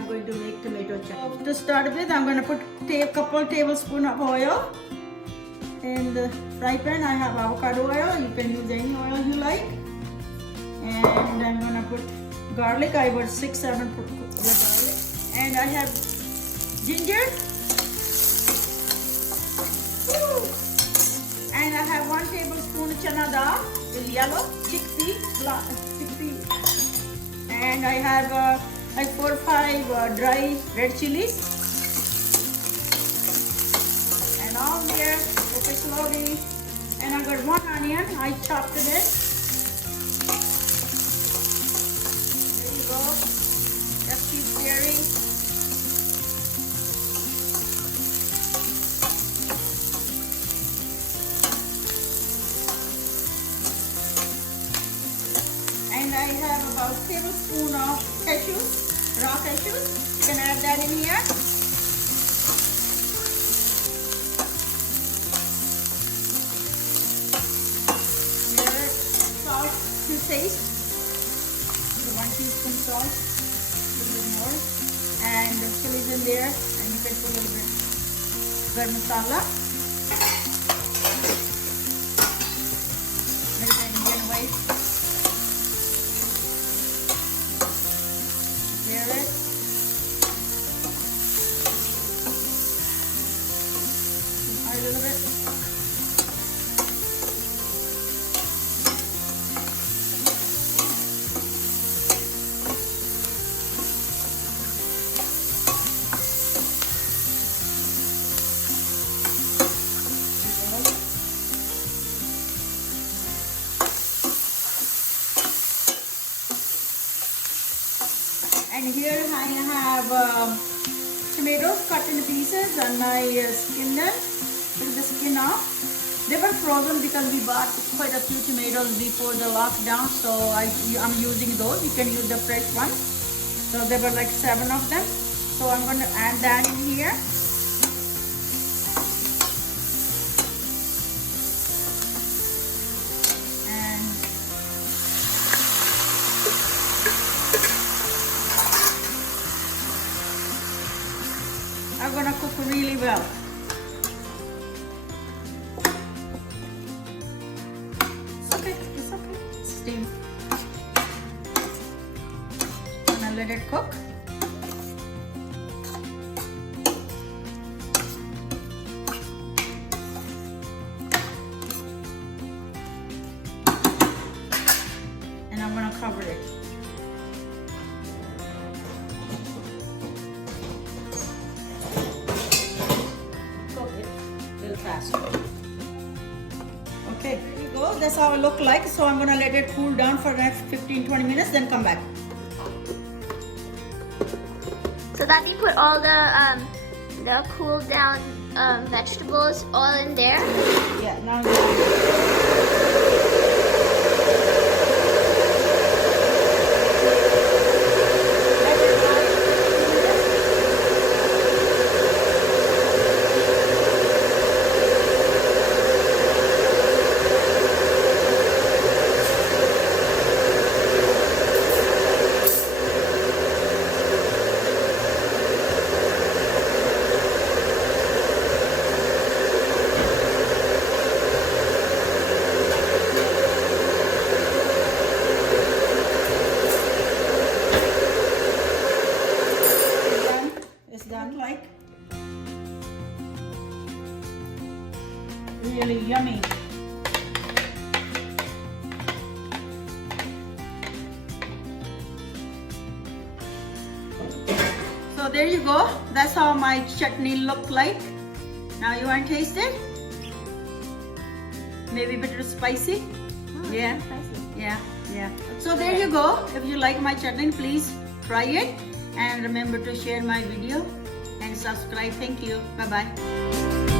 I'm going to make tomato chutney. To start with, I'm going to put a couple tablespoons of oil. In the fry pan, I have avocado oil. You can use any oil you like. And I'm going to put garlic. I put 6-7 garlic. And I have ginger. Woo. And I have 1 tablespoon chana dal, is yellow, chickpea. And I have like 4 or 5 dry red chilies. And all there, okay, slowly. And I got 1 onion, I chopped it in. There you go. Just keep stirring. And I have about a tablespoon of cashews, raw cashews. You can add that in here. Here, salt to taste. 1 teaspoon salt, a little bit more. And the chilies in there. And you can put a little bit garam masala. Maybe the Indian way. A little bit. And here I have tomatoes cut in pieces and I skinned them. Took the skin off. They were frozen because we bought quite a few tomatoes before the lockdown, so I'm using those. You can use the fresh ones. So there were like 7 of them. So I'm going to add that in here. And I'm going to cook really well. Steam. I'm gonna let it cook. And I'm gonna cover it. Cook it a little faster. Okay, there you go. That's how it look like. So I'm gonna let it cool down for the next 15-20 minutes, then come back. So that you put all the cool down vegetables all in there? Yeah, now like really yummy. So there you go. That's how my chutney looked like. Now you want to taste it? Maybe a bit spicy. Yeah, Spicy. yeah. So there you go. If you like my chutney, please try it. And remember to share my video and subscribe. Thank you. Bye-bye.